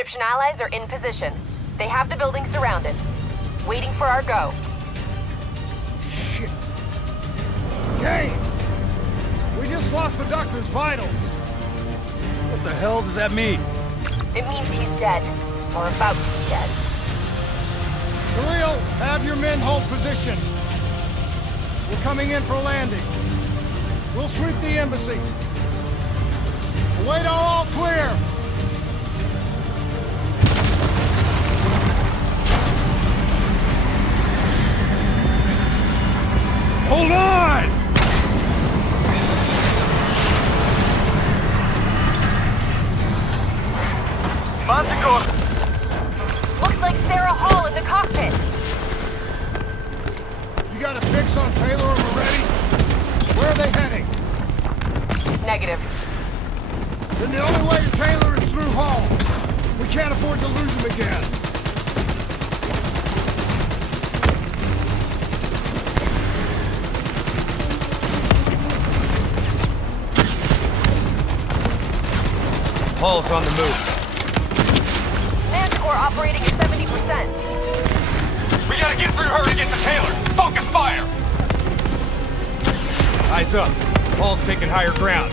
Egyptian allies are in position. They have the building surrounded, waiting for our go. Shit. Kane! We just lost the doctor's vitals. What the hell does that mean? It means he's dead, or about to be dead. Khalil, have your men hold position. We're coming in for landing. We'll sweep the embassy. Await all clear. Hold on! Manticore! Looks like Sarah Hall in the cockpit. You got a fix on Taylor and Moretti? Where are they heading? Negative. Then the only way to Taylor is through Hall. We can't afford to lose him again. Hall's on the move. Manticore operating at 70%. We gotta get through her to get to Taylor! Focus fire! Eyes up. Hall's taking higher ground.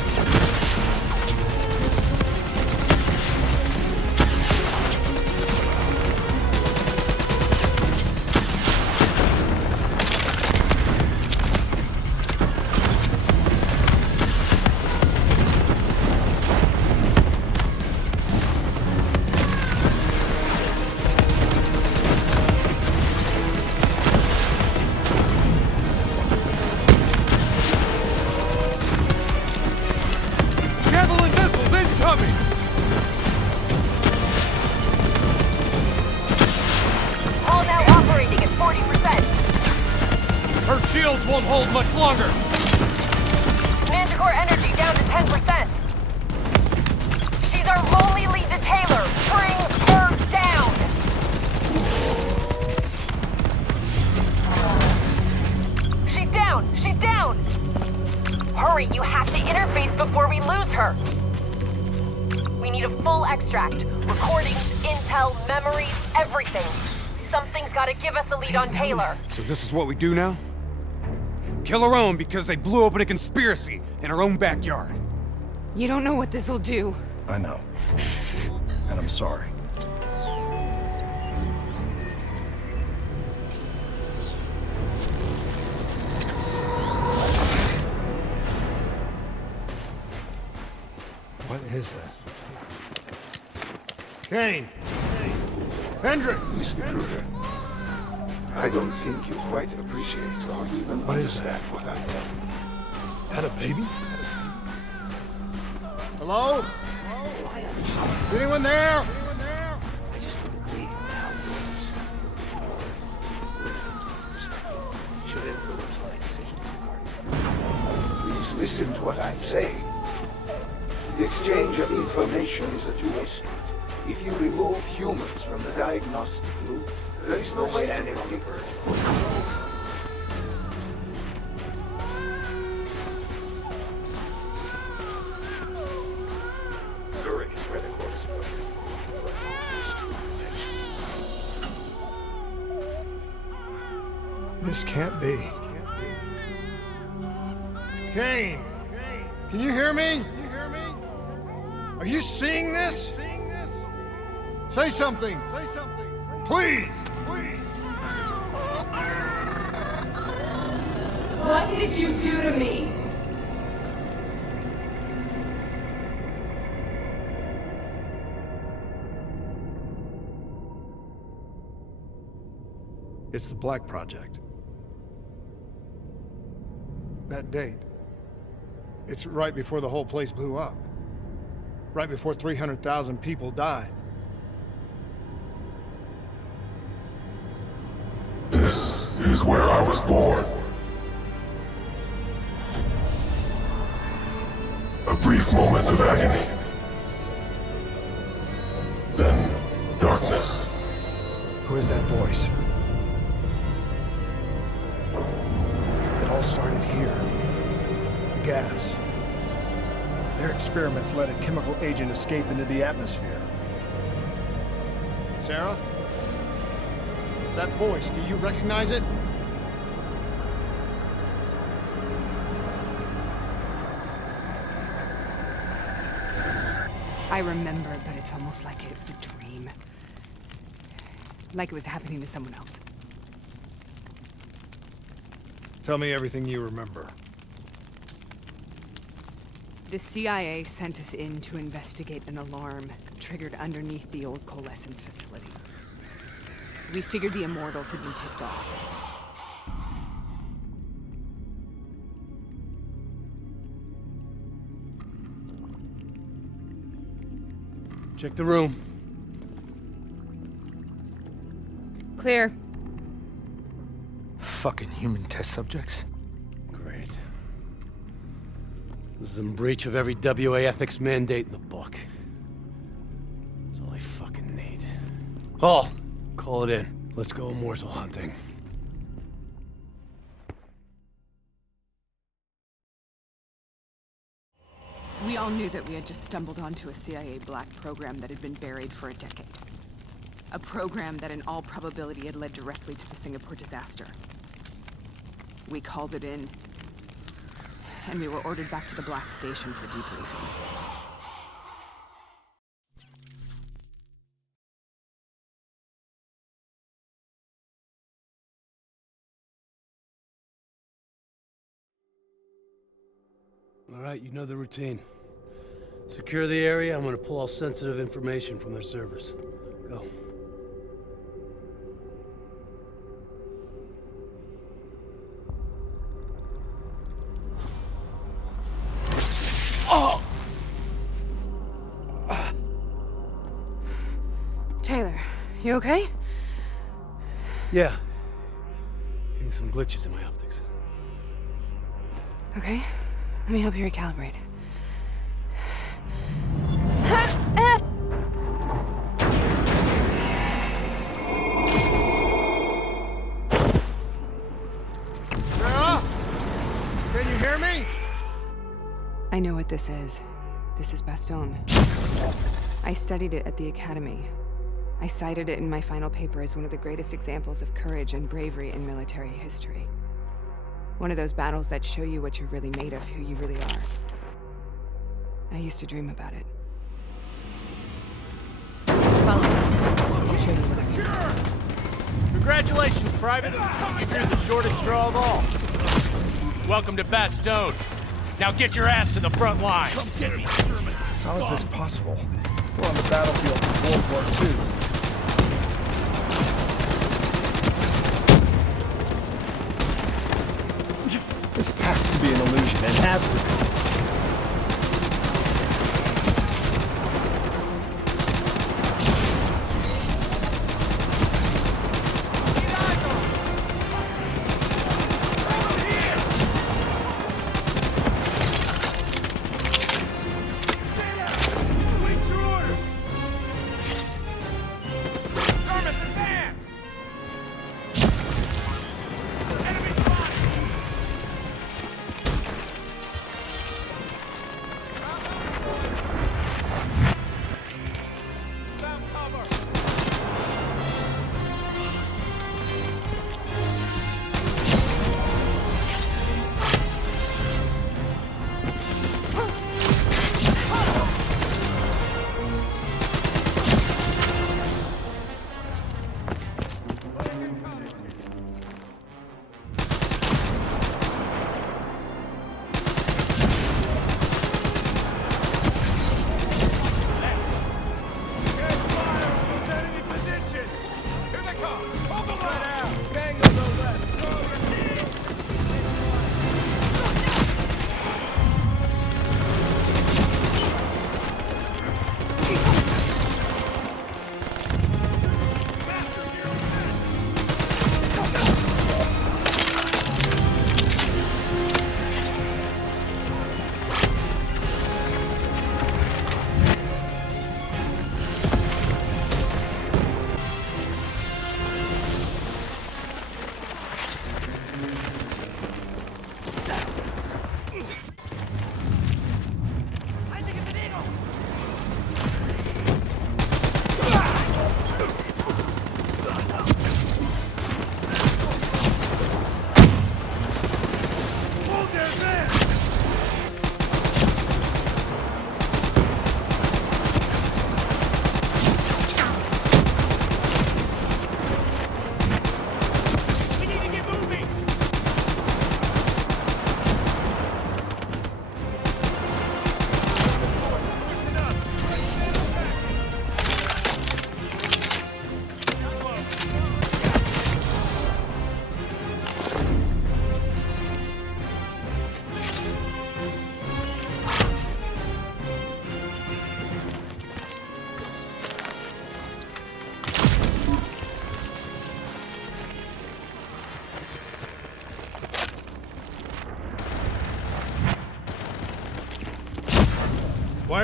Javelin missiles incoming! Hall now operating at 40%. Her shields won't hold much longer! Manticore energy down to 10%. She's our only lead to Taylor. Bring her down! She's down! She's down! Hurry, you have to interface before we lose her. We need a full extract. Recordings, intel, memories, everything. Something's gotta give us a lead on Taylor. So this is what we do now? Kill our own because they blew open a conspiracy in our own backyard. You don't know what this'll do. I know. And I'm sorry. What is this? Kane! Hendricks! Mr. Kruger, I don't think you quite appreciate or even What is understand what I am. Is that a baby? Hello? Is anyone there? I just don't agree with how yours should influence my decisions regarding. Please listen to what I'm saying. The exchange of information is a two-way street. If you remove humans from the diagnostic loop, there is no way to convert. Zurich is where the court is broken. But it's true potential. This can't be. Kane! Can you hear me? Are you seeing this? Say something! Please! What did you do to me? It's the Black Project. That date. It's right before the whole place blew up. Right before 300,000 people died. This is where I was born. A brief moment of agony. Then darkness. Who is that voice? It all started here. The gas. Their experiments let a chemical agent escape into the atmosphere. Sarah? That voice, do you recognize it? I remember, but it's almost like it was a dream. Like it was happening to someone else. Tell me everything you remember. The CIA sent us in to investigate an alarm triggered underneath the old coalescence facility. We figured the Immortals had been tipped off. Check the room. Clear. Fucking human test subjects. Great. This is in breach of every WA ethics mandate in the book. That's all I fucking need. Hall, call it in. Let's go immortal hunting. We all knew that we had just stumbled onto a CIA black program that had been buried for a decade. A program that in all probability had led directly to the Singapore disaster. We called it in, and we were ordered back to the Black Station for debriefing. All right, you know the routine. Secure the area. I'm gonna pull all sensitive information from their servers. Go. Taylor, you okay? Yeah. Getting some glitches in my optics. Okay, let me help you recalibrate. Sarah? Can you hear me? I know what this is. This is Bastogne. I studied it at the Academy. I cited it in my final paper as one of the greatest examples of courage and bravery in military history. One of those battles that show you what you're really made of, who you really are. I used to dream about it. Follow me. I'll show you what I can. Congratulations, Private. You drew the shortest straw of all. Welcome to Bastogne. Now get your ass to the front line. How is this possible? We're on the battlefield of World War II. This has to be an illusion. It has to be.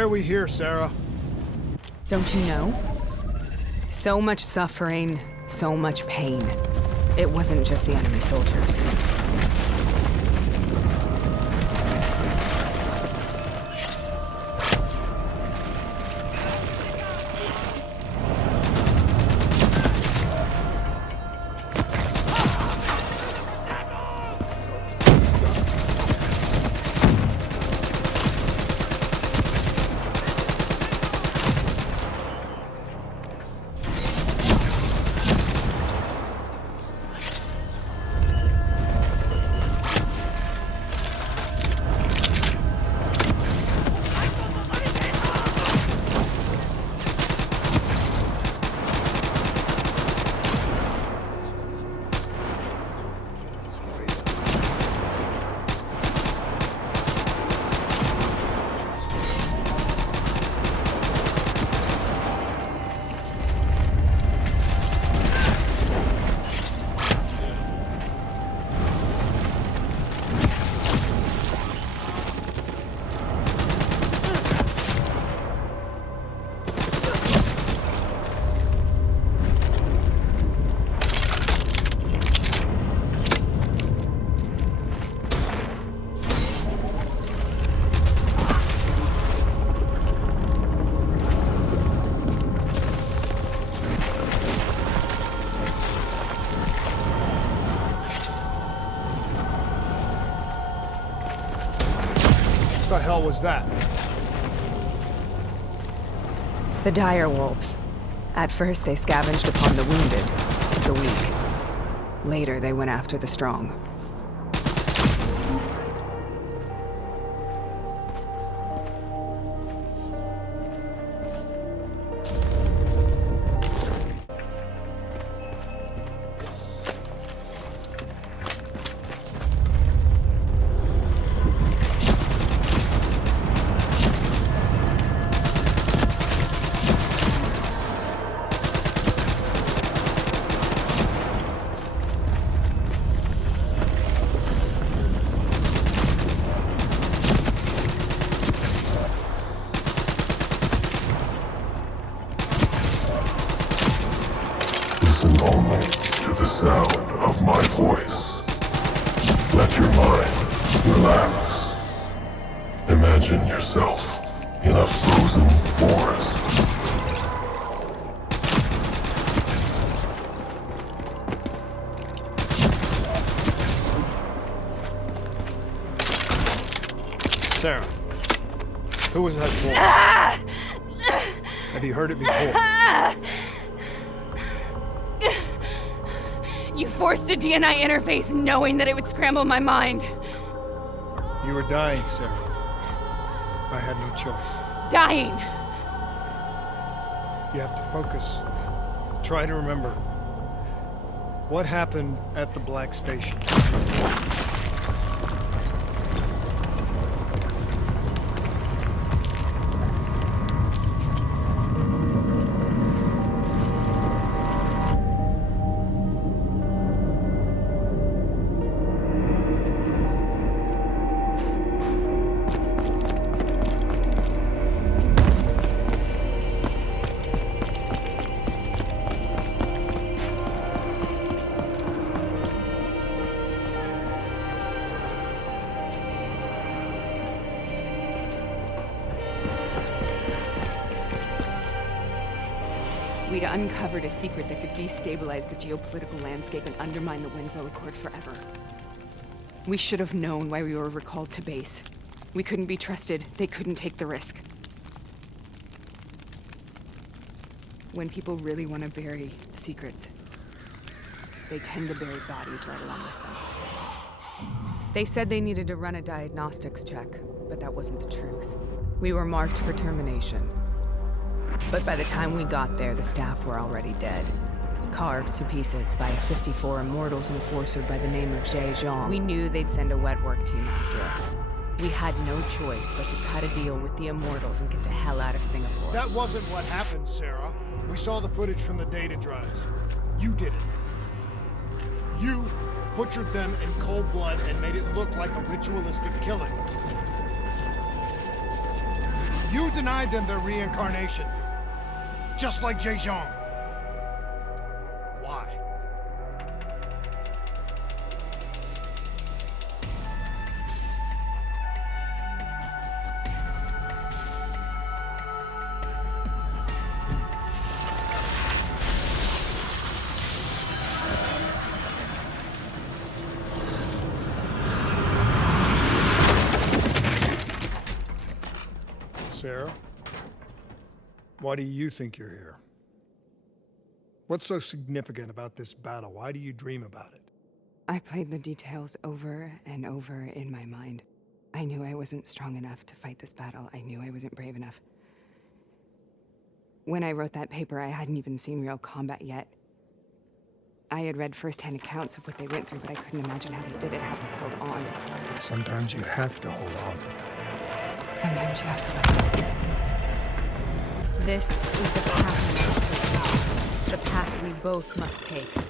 Why are we here, Sarah? Don't you know? So much suffering, so much pain. It wasn't just the enemy soldiers. What the hell was that? The dire wolves. At first, they scavenged upon the wounded, the weak. Later, they went after the strong. Listen only to the sound of my voice. Let your mind relax. Imagine yourself in a frozen forest. Sarah, who was that voice? Have you heard it before? You forced a DNI interface knowing that it would scramble my mind. You were dying, Sarah. I had no choice. Dying! You have to focus. Try to remember. What happened at the Black Station? We'd uncovered a secret that could destabilize the geopolitical landscape and undermine the Winslow Accord forever. We should have known why we were recalled to base. We couldn't be trusted. They couldn't take the risk. When people really want to bury secrets, they tend to bury bodies right along with them. They said they needed to run a diagnostics check, but that wasn't the truth. We were marked for termination. But by the time we got there, the staff were already dead. Carved to pieces by a 54 Immortals enforcer by the name of Jay Zhang. We knew they'd send a wet work team after us. We had no choice but to cut a deal with the Immortals and get the hell out of Singapore. That wasn't what happened, Sarah. We saw the footage from the data drives. You did it. You butchered them in cold blood and made it look like a ritualistic killing. You denied them their reincarnation. Just like Zhejiang. Why? Sarah, why do you think you're here? What's so significant about this battle? Why do you dream about it? I played the details over and over in my mind. I knew I wasn't strong enough to fight this battle. I knew I wasn't brave enough. When I wrote that paper, I hadn't even seen real combat yet. I had read first-hand accounts of what they went through, but I couldn't imagine how they did it, how they held on. Sometimes you have to hold on. Sometimes you have to let go. This is the path, the path we both must take.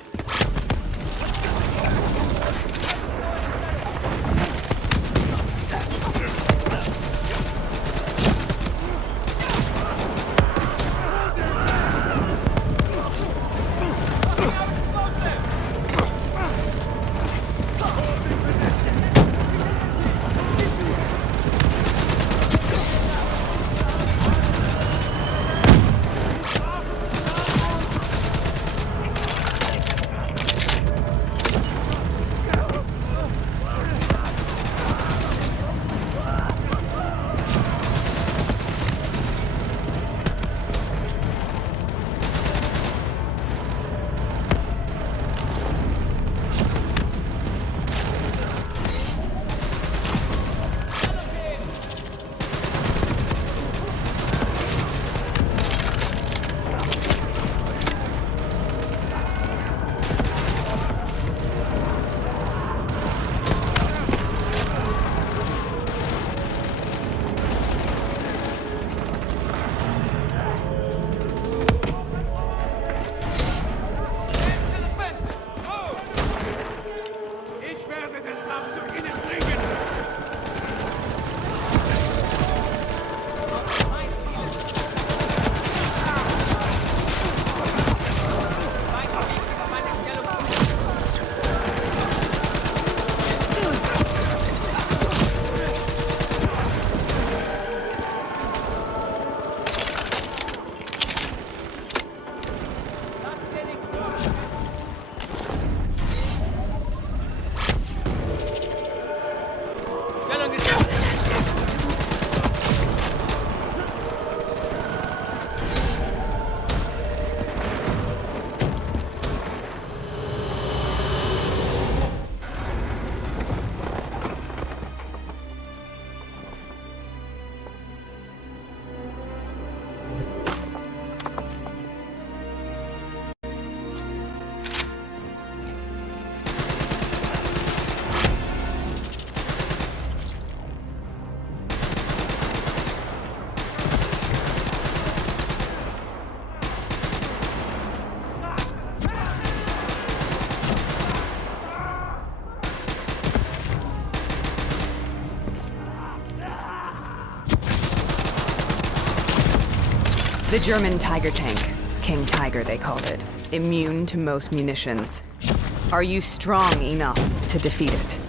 The German Tiger tank. King Tiger, they called it. Immune to most munitions. Are you strong enough to defeat it?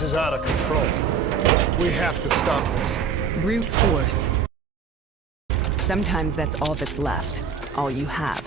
This is out of control. We have to stop this. Brute force. Sometimes that's all that's left. All you have.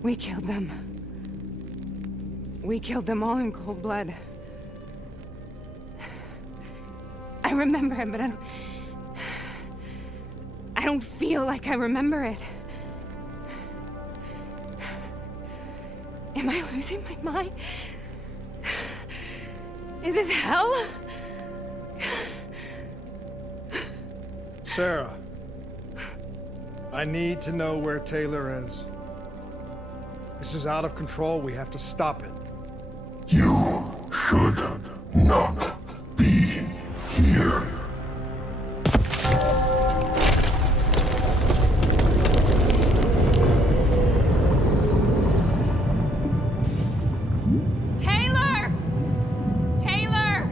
We killed them. We killed them all in cold blood. I remember it, but I don't feel like I remember it. Am I losing my mind? Is this hell? Sarah, I need to know where Taylor is. This is out of control. We have to stop it. You should not be here. Taylor! Taylor!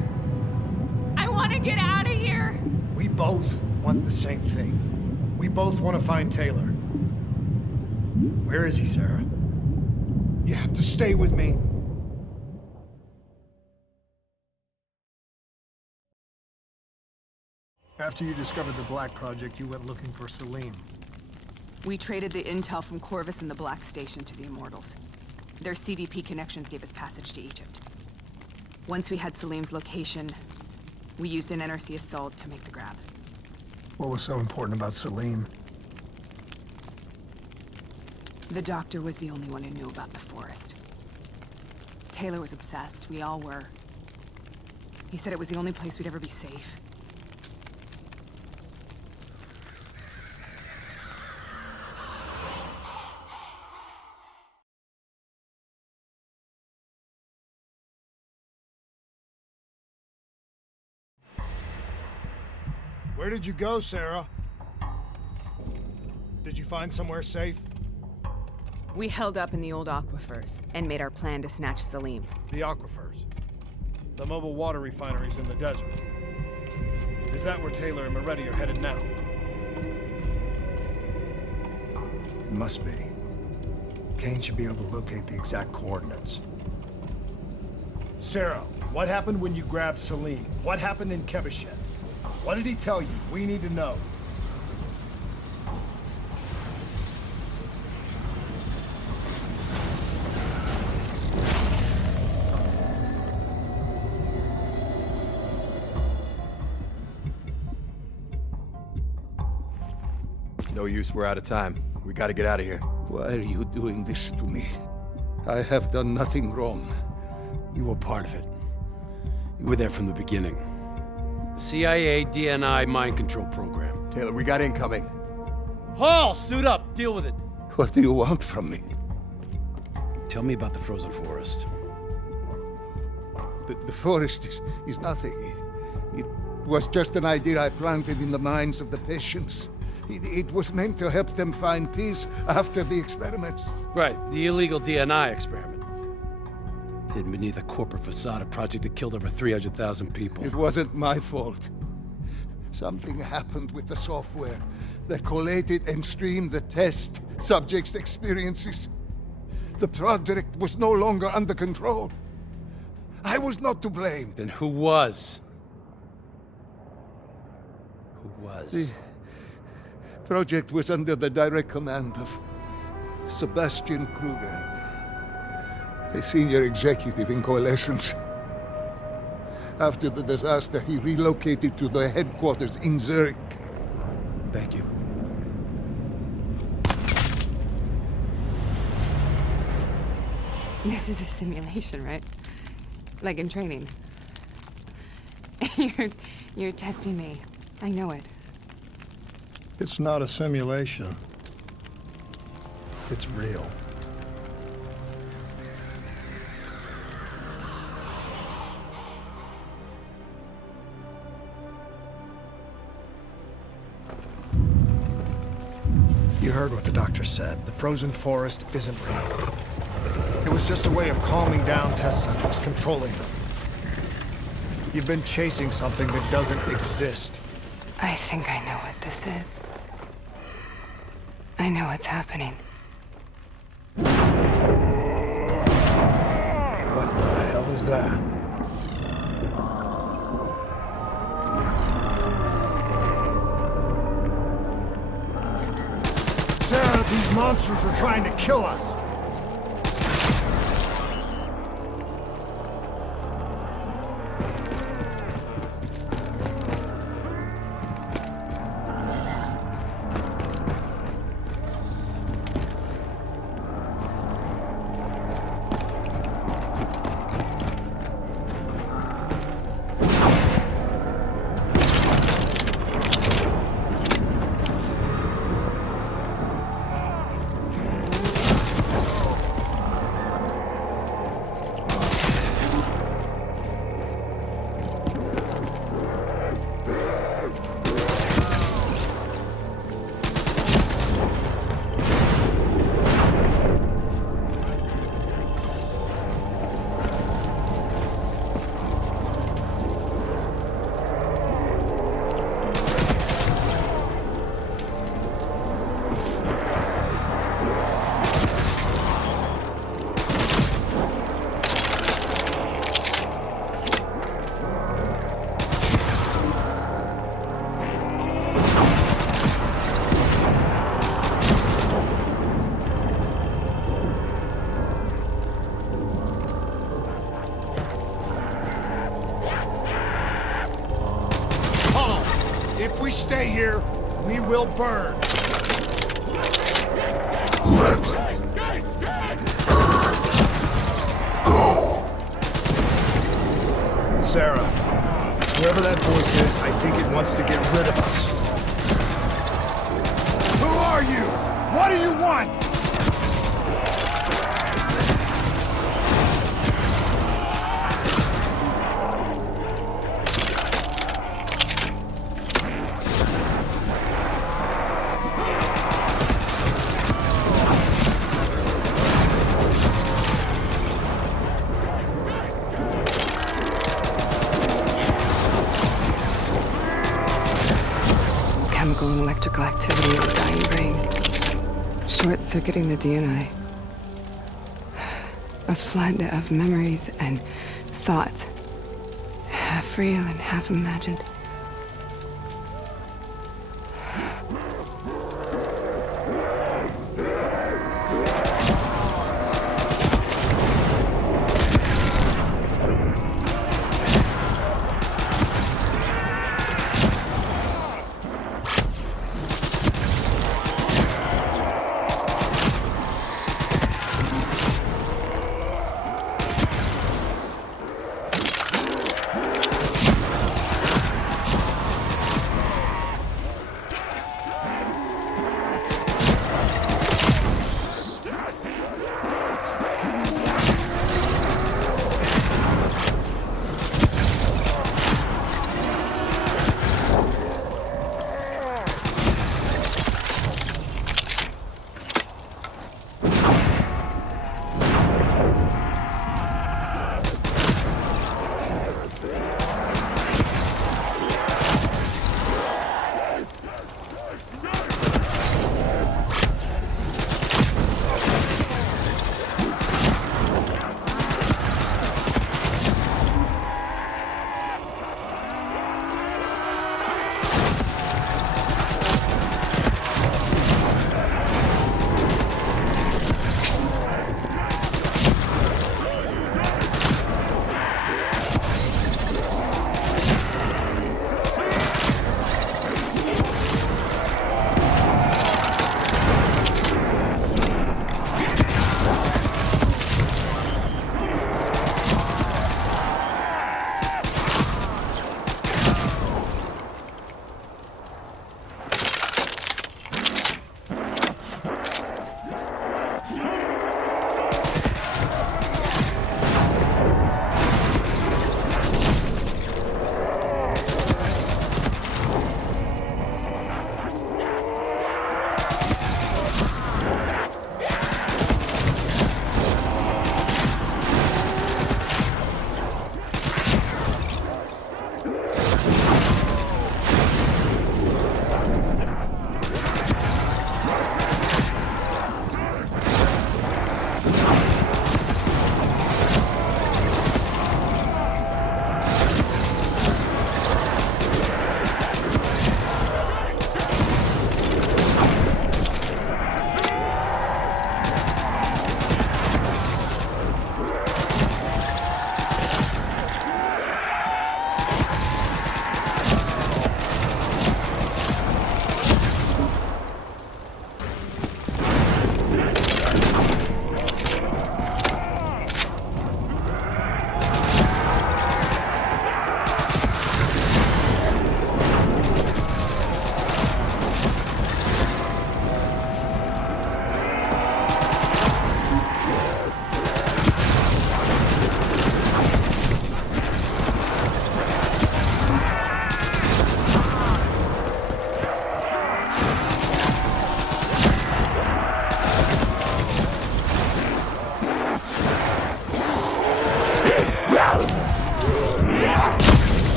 I want to get out of here! We both want the same thing. We both want to find Taylor. Where is he, Sarah? You have to stay with me. After you discovered the Black Project, you went looking for Salim. We traded the intel from Corvus and the Black Station to the Immortals. Their CDP connections gave us passage to Egypt. Once we had Salim's location, we used an NRC assault to make the grab. What was so important about Salim? The doctor was the only one who knew about the forest. Taylor was obsessed. We all were. He said it was the only place we'd ever be safe. Where did you go, Sarah? Did you find somewhere safe? We held up in the old aquifers and made our plan to snatch Salim. The aquifers. The mobile water refineries in the desert. Is that where Taylor and Moretti are headed now? It must be. Kane should be able to locate the exact coordinates. Sarah, what happened when you grabbed Salim? What happened in Kevashet? What did he tell you? We need to know. No use, we're out of time. We gotta get out of here. Why are you doing this to me? I have done nothing wrong. You were part of it. You were there from the beginning. The CIA DNI mind control program. Taylor, we got incoming. Hall, suit up, deal with it. What do you want from me? Tell me about the frozen forest. The forest is nothing. It was just an idea I planted in the minds of the patients. It was meant to help them find peace after the experiments. Right, the illegal DNI experiment. hidden beneath a corporate facade, a project that killed over 300,000 people. It wasn't my fault. Something happened with the software that collated and streamed the test subjects' experiences. The project was no longer under control. I was not to blame. Then who was? Who was? The project was under the direct command of Sebastian Kruger, a senior executive in Coalescence. After the disaster, he relocated to the headquarters in Zurich. Thank you. This is a simulation, right? Like in training. You're testing me. I know it. It's not a simulation. It's real. You heard what the doctor said. The frozen forest isn't real. It was just a way of calming down test subjects, controlling them. You've been chasing something that doesn't exist. I think I know what this is. I know what's happening. What the hell is that? Sarah, these monsters are trying to kill us. If we stay here, we will burn. Let her go. Sarah, whoever that voice is, I think it wants to get rid of us. Who are you? What do you want? Chemical and electrical activity in the dying brain. Short-circuiting the DNA. A flood of memories and thoughts. Half real and half imagined.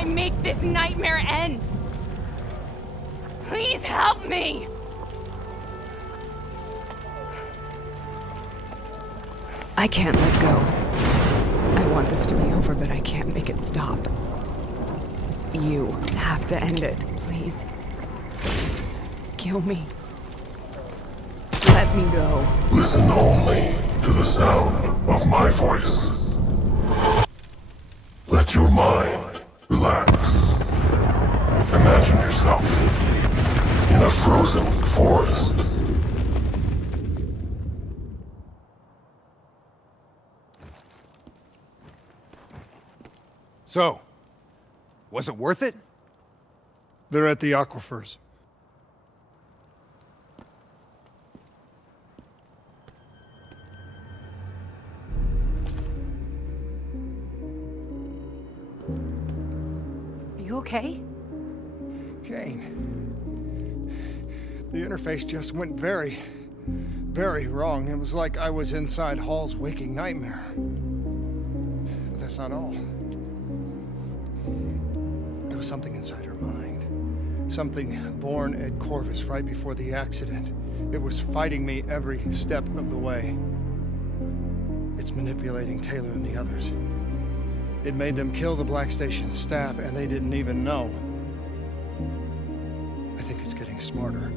I make this nightmare end? Please help me! I can't let go. I want this to be over, but I can't make it stop. You have to end it, please. Kill me. Let me go. Listen only to the sound of my voice. Let your mind relax. Imagine yourself in a frozen forest. So, was it worth it? They're at the aquifers. You okay? Kane. The interface just went very, very wrong. It was like I was inside Hall's waking nightmare. But that's not all. There was something inside her mind. Something born at Corvus right before the accident. It was fighting me every step of the way. It's manipulating Taylor and the others. It made them kill the Black Station staff, and they didn't even know. I think it's getting smarter.